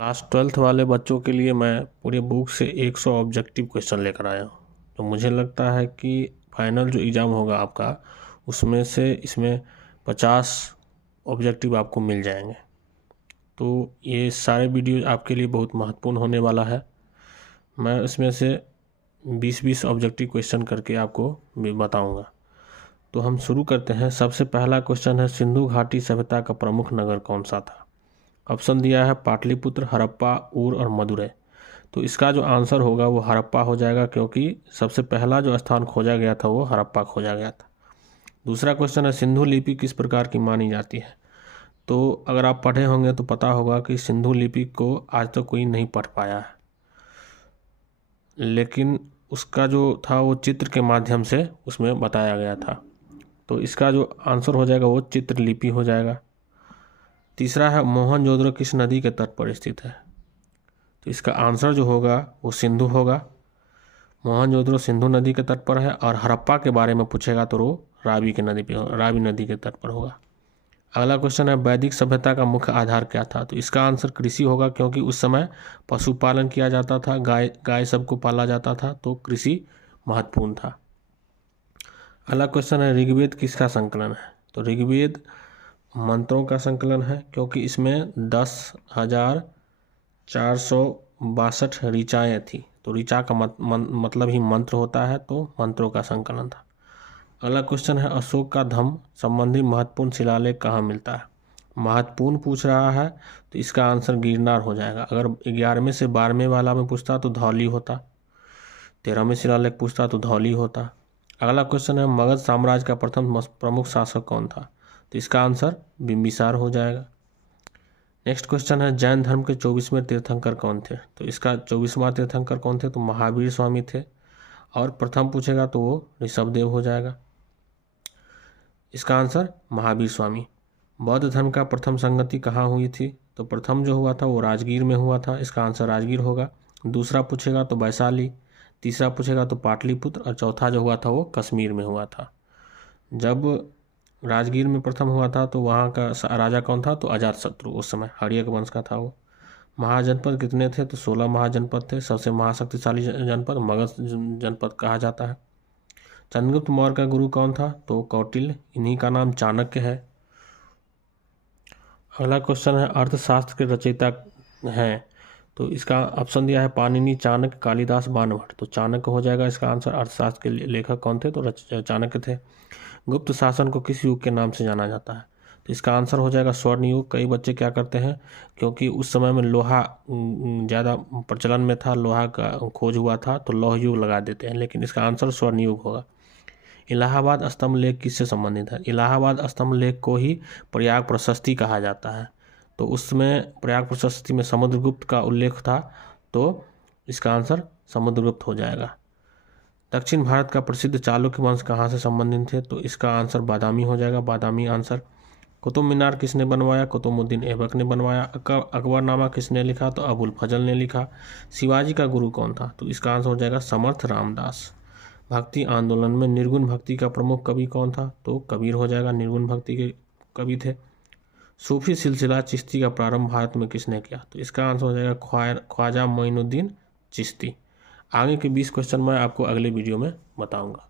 Class 12th वाले बच्चों के लिए मैं पूरी बुक से 100 ऑब्जेक्टिव क्वेश्चन लेकर आया हूँ। तो मुझे लगता है कि फाइनल जो एग्ज़ाम होगा आपका उसमें से इसमें 50 ऑब्जेक्टिव आपको मिल जाएंगे। तो ये सारे वीडियो आपके लिए बहुत महत्वपूर्ण होने वाला है। मैं इसमें से 20-20 ऑब्जेक्टिव क्वेश्चन करके आपको भी बताऊँगा। तो हम शुरू करते हैं। सबसे पहला क्वेश्चन है, सिंधु घाटी सभ्यता का प्रमुख नगर कौन सा था? ऑप्शन दिया है पाटलिपुत्र, हड़प्पा, ऊर और मदुरै। तो इसका जो आंसर होगा वो हड़प्पा हो जाएगा, क्योंकि सबसे पहला जो स्थान खोजा गया था वो हड़प्पा खोजा गया था। दूसरा क्वेश्चन है, सिंधु लिपि किस प्रकार की मानी जाती है? तो अगर आप पढ़े होंगे तो पता होगा कि सिंधु लिपि को आज तक कोई नहीं पढ़ पाया है, लेकिन उसका जो था वो चित्र के माध्यम से उसमें बताया गया था। तो इसका जो आंसर हो जाएगा वो चित्रलिपि हो जाएगा। तीसरा है, मोहनजोदड़ो किस नदी के तट पर स्थित है? तो इसका आंसर जो होगा वो सिंधु होगा। मोहनजोदड़ो सिंधु नदी के तट पर है। और हड़प्पा के बारे में पूछेगा तो वो रावी नदी के तट पर होगा। अगला क्वेश्चन है, वैदिक सभ्यता का मुख्य आधार क्या था? तो इसका आंसर कृषि होगा, क्योंकि उस समय पशुपालन किया जाता था, गाय सबको पाला जाता था, तो कृषि महत्वपूर्ण था। अगला क्वेश्चन है, ऋग्वेद किसका संकलन है? तो ऋग्वेद मंत्रों का संकलन है, क्योंकि इसमें 10,462 ऋचाएँ थी। तो ऋचा का मतलब ही मंत्र होता है, तो मंत्रों का संकलन था। अगला क्वेश्चन है, अशोक का धम्म संबंधी महत्वपूर्ण शिलालेख कहाँ मिलता है? महत्वपूर्ण पूछ रहा है तो इसका आंसर गिरनार हो जाएगा। अगर 11वें से 12वें वाला में पूछता तो धौली होता, 13वें शिलालेख पूछता तो धौली होता। अगला क्वेश्चन है, मगध साम्राज्य का प्रथम प्रमुख शासक कौन था? तो इसका आंसर बिंबिसार हो जाएगा। नेक्स्ट क्वेश्चन है, जैन धर्म के 24वें तीर्थंकर कौन थे? तो इसका 24वां तीर्थंकर कौन थे? तो महावीर स्वामी थे। और प्रथम पूछेगा तो वो ऋषभदेव हो जाएगा। इसका आंसर महावीर स्वामी। बौद्ध धर्म का प्रथम संगति कहाँ हुई थी? तो प्रथम जो हुआ था वो राजगीर में हुआ था। इसका आंसर राजगीर होगा। दूसरा पूछेगा तो वैशाली, तीसरा पूछेगा तो पाटलिपुत्र, और चौथा जो हुआ था वो कश्मीर में हुआ था। जब राजगीर में प्रथम हुआ था तो वहाँ का राजा कौन था? तो अजातशत्रु, उस समय हर्यक वंश का था वो। महाजनपद कितने थे? तो 16 महाजनपद थे। सबसे महाशक्तिशाली जनपद मगध जनपद कहा जाता है। चंद्रगुप्त मौर्य का गुरु कौन था? तो कौटिल्य, इन्हीं का नाम चाणक्य है। अगला क्वेश्चन है, अर्थशास्त्र के रचयिता हैं? तो इसका ऑप्शन दिया है पाणिनि, चाणक्य, कालिदास, बाणभट्ट। तो चाणक्य हो जाएगा इसका आंसर। अर्थशास्त्र के लेखक कौन थे? तो चाणक्य थे। गुप्त शासन को किस युग के नाम से जाना जाता है? तो इसका आंसर हो जाएगा स्वर्ण युग। कई बच्चे क्या करते हैं, क्योंकि उस समय में लोहा ज़्यादा प्रचलन में था, लोहा का खोज हुआ था, तो लौह युग लगा देते हैं, लेकिन इसका आंसर स्वर्ण युग होगा। इलाहाबाद स्तंभ लेख किससे संबंधित है? इलाहाबाद स्तंभ लेख को ही प्रयाग प्रशस्ति कहा जाता है। तो उसमें प्रयाग प्रशस्ति में समुद्रगुप्त का उल्लेख था, तो इसका आंसर समुद्रगुप्त हो जाएगा। दक्षिण भारत का प्रसिद्ध चालुक्य वंश कहाँ से संबंधित थे? तो इसका आंसर बादामी हो जाएगा, बादामी आंसर। कुतुब मीनार किसने बनवाया? कुतुबुद्दीन ऐबक ने बनवाया। अकबरनामा किसने लिखा? तो अबुल फजल ने लिखा। शिवाजी का गुरु कौन था? तो इसका आंसर हो जाएगा समर्थ रामदास। भक्ति आंदोलन में निर्गुण भक्ति का प्रमुख कवि कौन था? तो कबीर हो जाएगा, निर्गुण भक्ति के कवि थे। सूफी सिलसिला चिश्ती का प्रारंभ भारत में किसने किया? तो इसका आंसर हो जाएगा ख्वाजा मोइनुद्दीन चिश्ती। आगे के 20 क्वेश्चन मैं आपको अगले वीडियो में बताऊंगा।